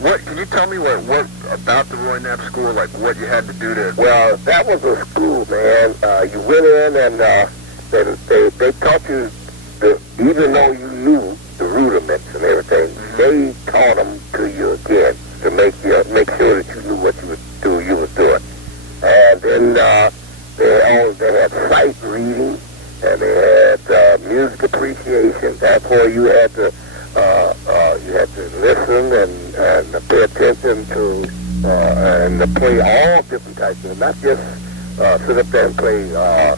What can you tell me what about the Roy Knapp School? Like what you had to do to? Well, that was a school, man. You went in and they taught you, even though you knew the rudiments and everything, they taught them to you again to make sure that you knew what you was doing. And then they had sight reading and they had music appreciation. That's where you had to listen and pay attention to and play all different types of, not just sit up there and play all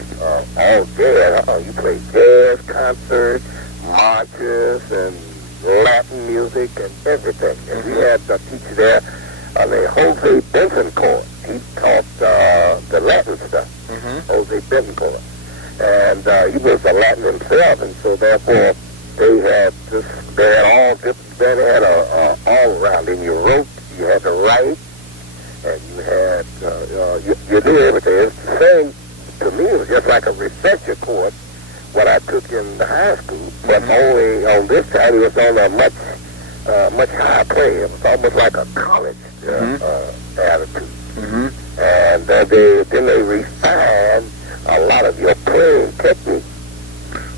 jazz. You play jazz, concerts, marches, and Latin music and everything. And we had a teacher there, named Jose Bentoncourt. He taught the Latin stuff. Jose Bentoncourt. And he was a Latin himself, and so therefore they had all different, they had all around. And you wrote, you had to write, and you had, you did everything. It's the same, to me, it was just like a refresher course, what I took in the high school, but only on this side, it was on a much higher plane. It was almost like a college attitude. And then they refined a lot of your playing technique.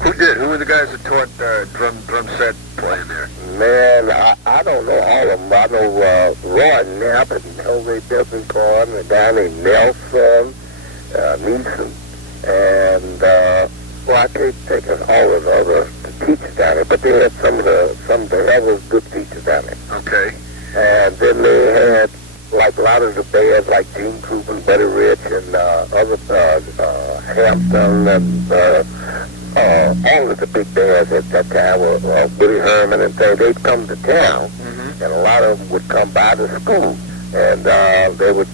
Who did? Who were the guys that taught drum set playing there? Man, I don't know all of them. I know Roy Knapp and Jose Bentoncourt and a guy named Nelson, Neeson, and well, I can't think of all of the other teachers down there, but they had some of the other good teachers down there. Okay. And then they had like a lot of the bands like Gene Krupa, Buddy Rich, and other Hampton, and all of the big bands at that time were Billy Herman and things. They'd come to town, and a lot of them would come by the school, and they would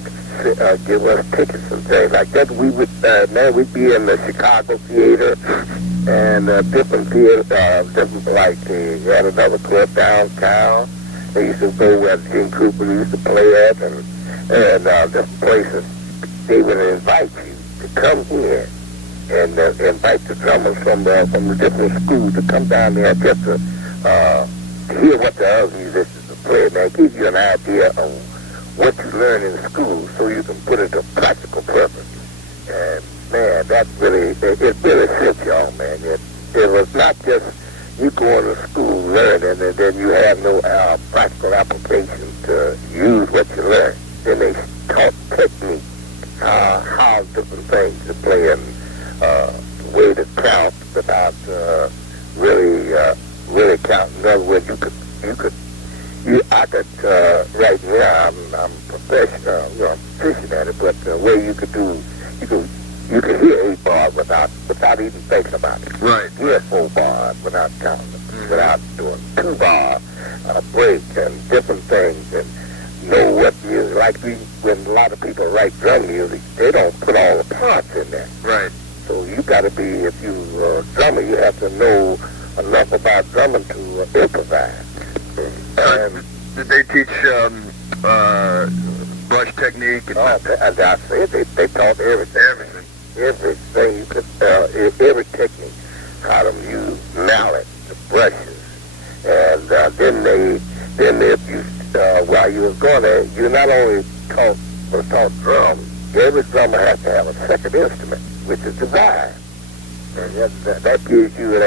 give us tickets and things like that. We would, we'd be in the Chicago theater and different theaters, different, like they had another club downtown. They used to go where Gene Krupa used to play at, and different places. They would invite you to come in and invite the drummers from the different schools to come down there just to hear what the other musicians are playing. Man, give you an idea of what you learn in school so you can put it to practical purpose. And man, that really, it really sent y'all, man. It was not just you going to school learning and then you have no practical application to use what you learn. Then they taught technique, how different things to play and the way to count without really counting. In other words, I could right now, I'm professional, I'm proficient at it, but the way you could do, you could hear 8 bars without even thinking about it. Right. Hear 4 bars without counting them, without doing 2 bars on a break and different things, and know what music, like when a lot of people write drum music, they don't put all the parts in there. Right. So you got to be, if you're a drummer, you have to know enough about drumming to improvise. And did they teach brush technique? And and I said they taught everything. Everything you could, every technique, how to use mallet, the brushes, and then if you while you was going there, you not only taught drums. Every drummer has to have a second instrument, which is the vibe, and that gives you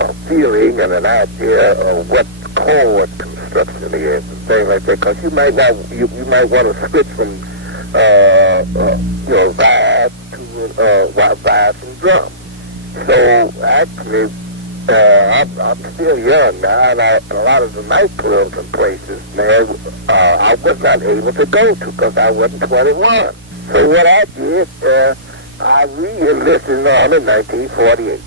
a feeling and an idea of what chord construction is and things like that. Because you might want to switch from vibe to vibe from drum. So actually, I'm still young now, and a lot of the nightclubs and places, man, I was not able to go to because I wasn't 21. So what I did, I re-enlisted in the Army in 1948.